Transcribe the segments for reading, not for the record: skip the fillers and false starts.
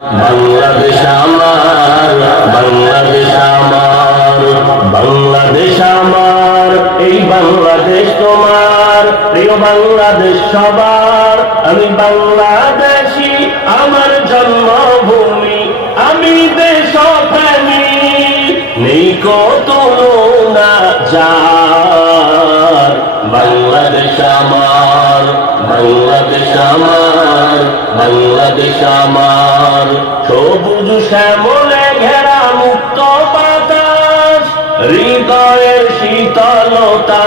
বাংলাদেশ আমার, বাংলাদেশ আমার, বাংলাদেশ আমার, এই বাংলাদেশ তোমার, প্রিয় বাংলাদেশ সবার। আমি বাংলাদেশী, আমার জন্মভূমি, আমি দেশপ্রেমী, নেই কত তুলনা যার। বাংলাদেশ আমার, বাংলাদেশ আমার, বাংলাদেশ আমার, সবুজ শ্যামলে ঘেরা মুক্ত বাতাস, হৃদয়ের শীতলতা,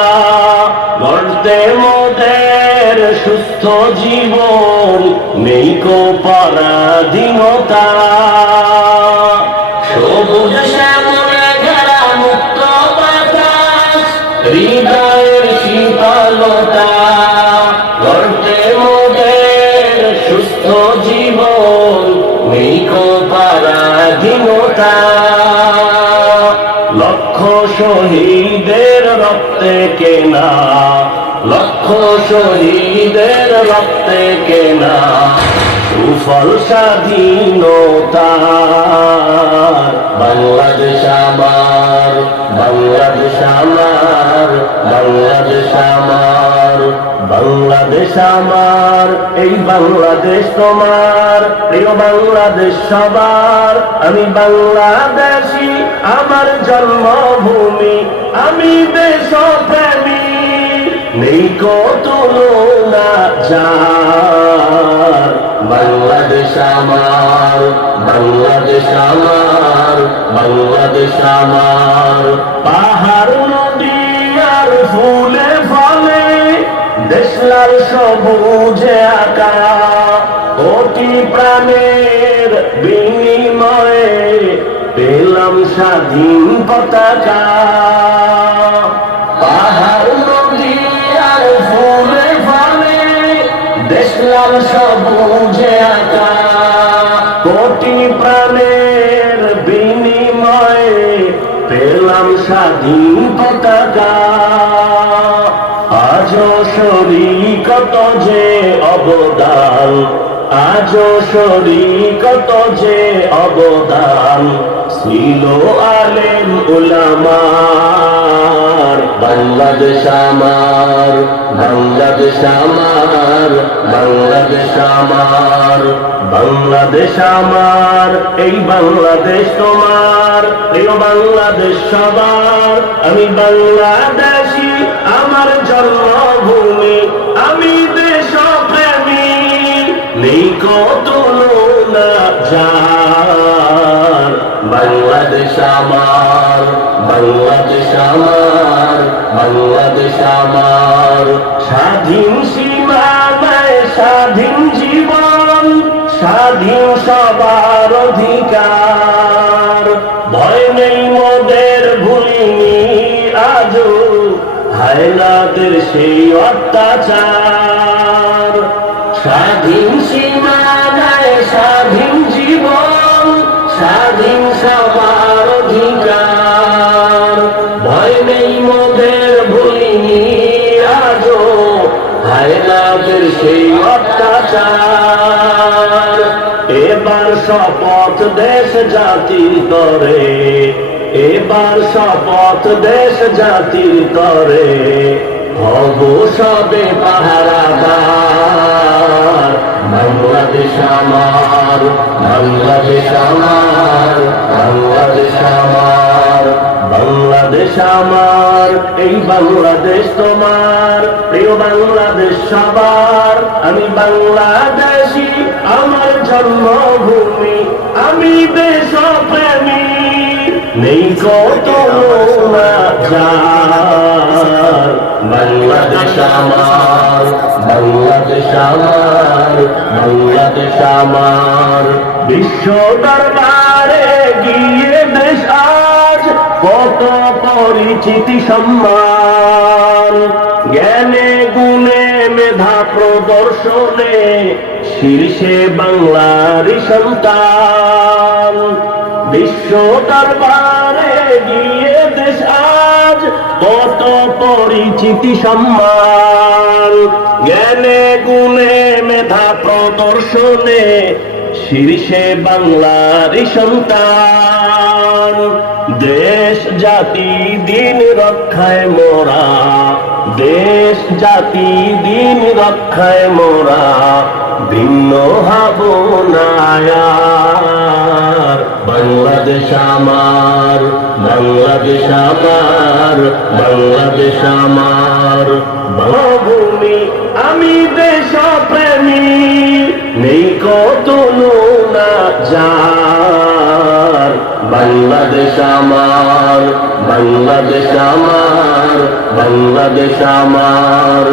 গড়তে মোদের সুস্থ জীবন, নেই কো পরাধীনতা। সবুজ শ্যামলে ঘেরা মুক্ত বাতাস, হৃদয়ের শীতলতা, গড়তে মোদের সুস্থ জীবন, নেই কো পরাধীনতা। লক্ষ শহীদের রক্তে কেনা, লক্ষ শহীদের রক্তে কেনা, সুফল স্বাধীনতার। বাংলাদেশ আমার, বাংলাদেশ আমার, বাংলাদেশ আমার, বাংলাদেশ আমার, এই বাংলাদেশ তোমার, প্রিয় বাংলাদেশ সবার। আমি বাংলাদেশী, আমার জন্মভূমি, আমি দেশপ্রেমী, নেই কো তুলনা যার। বাংলাদেশ আমার, বাংলাদেশ আমার, বাংলাদেশ আমার, পাহাড় নদী আর ফুলে ফলে, দেশ লাল সবুজে আঁকা, কোটি প্রাণের বিনিময়ে পেলাম স্বাধীন পতাকা। পাহাড় নদী আর ফুলে ফলে, দেশ লাল সবুজে আঁকা, কোটি প্রাণের বিনিময়ে পেলাম স্বাধীন পতাকা। আজও শরীকত যে অবদান, আজও শরীকত যে অবদান, ছিল আলেম উলামার। বাংলাদেশ আমার, বাংলাদেশ আমার, বাংলাদেশ আমার, বাংলাদেশ আমার, এই বাংলাদেশ তোমার, প্রিয় বাংলাদেশ সবার। আমি বাংলাদেশী, আমার জন্মভূমি, আমি দেশপ্রেমী, নেই কো তুলনা যার। বাংলাদেশ আমার, বাংলাদেশ আমার, বাংলাদেশ আমার, স্বাধীন সীমানায় স্বাধীন জীবন, স্বাধীন সবার অধিকার। ভয় নেই মোদের, ভুলিনি আজও হায়নাদের সেই অত্যাচার। স্বাধীন সীমানায় স্বাধীন জীবন, স্বাধীন সবার অধিকার। ভয় নেই মোদের, ভুলিনি আজও হায়নাদের সেই অত্যাচার। এবার শপথ দেশ জাতির তরে, এবার শপথ দেশ জাতির তরে, হব সবে পাহারাদার। বাংলাদেশ আমার, বাংলাদেশ আমার, বাংলাদেশ আমার, বাংলাদেশ আমার, এই বাংলাদেশ তোমার, প্রিয় বাংলাদেশ সবার। আমি বাংলাদেশী, আমার জন্মভূমি, আমি দেশপ্রেমী, নেই কো তুলনা যার। বাংলাদেশ আমার, বাংলাদেশ আমার, বাংলাদেশ আমার, বিশ্ব দরবারে গিয়ে দেশ আজ কত পরিচিতি সম্মান। জ্ঞানে গুণে মেধা প্রদর্শনে শীর্ষে বাংলারই সন্তান। বিশ্ব দরবারে গিয়ে দেশ আজ কত পরিচিতি সম্মান। জ্ঞানে গুণে মেধা প্রদর্শনে শীর্ষে বাংলার সন্তান, দেশ জাতি দিন রক্ষায় মোরা, দেশ জাতি দিন রক্ষায় মোরা, ভিন্ন হব না আর। বাংলাদেশ আমার, বাংলাদেশ আমার, বাংলাদেশ আমার ভূমি, আমি দেশপ্রেমী, নেই কত না যার। বাংলাদেশ আমার, বাংলাদেশ আমার, বাংলাদেশ আমার,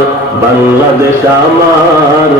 বাংলাদেশ আমার।